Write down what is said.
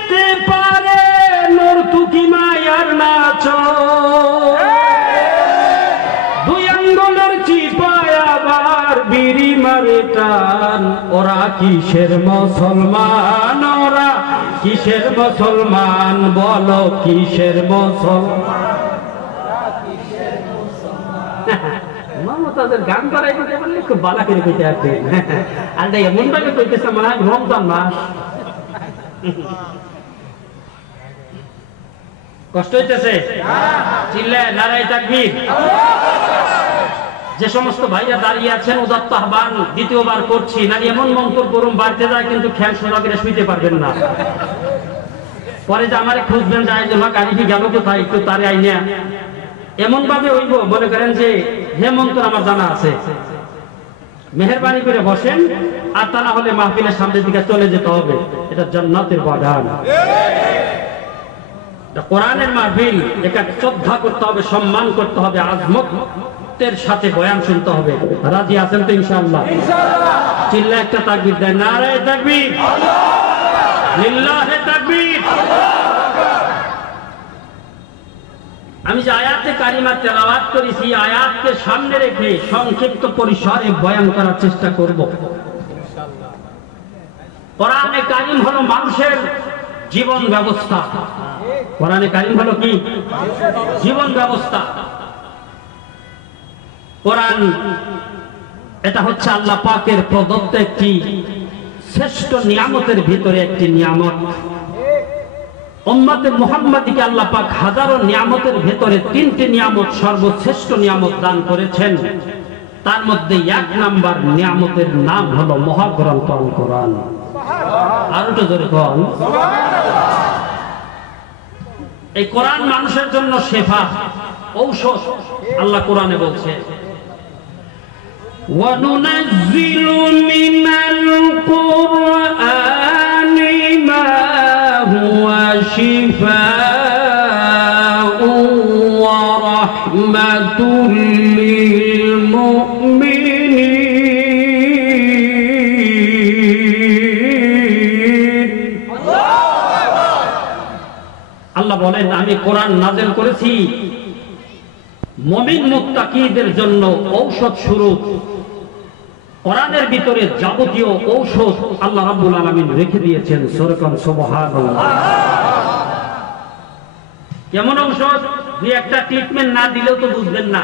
দেখতে পারে নর্তুকি মায়ার নাচ, দুই আঙ্গুলের চিপায় আবার বিড়ি মারে টান। ওরা কিসের মুসলমান, ওরা কিসের মুসলমান, বলো কিসের মুসলমান? তাদের গান করাই দিতে পারলে খুব বালা করে কইতে আসবে। আর এমন ভাবে কইতেছে মনে হয় রমজান মাস। কষ্ট হইতেছে? চিল্লায় নারায়ে তাকবীর। যে সমস্ত ভাইরা দাঁড়িয়ে আছেন উদাত্ত আহ্বান দ্বিতীয়বার করছি, না এমন মন্তব্য করুন বাড়তে যায় কিন্তু খেয়াল সোজা করে শুইতে পারবেন না। পরে যে আমারে খুঁজবেন যায় যে মা গাড়িটি গেল কোথায়, একটু তারে আইনা এমন ভাবে হইব মনে করেন যে হে মন্ত্র আমার জানা আছে। মেহেরবানি করে বসেন, আর তা না হলে মাহফিলের সামনের দিকে চলে যেতে হবে। এটা জান্নাতের বাগান, কোরআনের মাহফিল। একে শ্রদ্ধা করতে হবে, সম্মান করতে হবে, আজমতের সাথে বয়ান শুনতে হবে। রাজি আছেন তো ইনশাআল্লাহ? চিল্লা একটা তাকবীর দেন, নারায়ে তাকবীর, লিল্লাহে তাকবীর। আমি যে আয়াতে কারিমা তেলাওয়াত করেছি, আয়াতকে সামনে রেখে সংক্ষিপ্ত পরিসরে বয়ান করার চেষ্টা করব। কোরআনে কারিম হলো মানুষের জীবন ব্যবস্থা। কোরআনে কারিম হলো কি? জীবন ব্যবস্থা। কোরআন এটা হচ্ছে আল্লাহ পাকের প্রদত্ত একটি শ্রেষ্ঠ নিয়ামতের ভিতরে একটি নিয়ামত। উম্মতে মুহাম্মাদীকে আল্লাহ পাক হাজারো নিয়ামতের ভিতরে তিনটি নিয়ামত সর্বশ্রেষ্ঠ নিয়ামত দান করেছেন। তার মধ্যে এক নাম্বার নিয়ামতের নাম হলো মহাগ্রন্থ আল কোরআন। আর একটু জোরে কোন সুবহানাল্লাহ। এই কোরআন মানুষের জন্য শেফা, ঔষধ। আল্লাহ কোরআনে বলছে ওয়ানুনাজ্জিলু মিনাল কুরআনি মা হুয়া শিফাউ ওয়া রাহমাতুল লিল মুমিনিন। আল্লাহ বলেন আমি কোরআন নাযিল করেছি মুমিন মুত্তাকিদের জন্য ঔষধ স্বরূপ। কোরআনের ভিতরে যাবতীয় ঔষধ আল্লাহ রাব্বুল আলামিন রেখে দিয়েছেন। সূরা সুবহানাল্লাহ। কেমন ঔষধ? দুই একটা ট্রিটমেন্ট না দিলেও তো বুঝবেন না।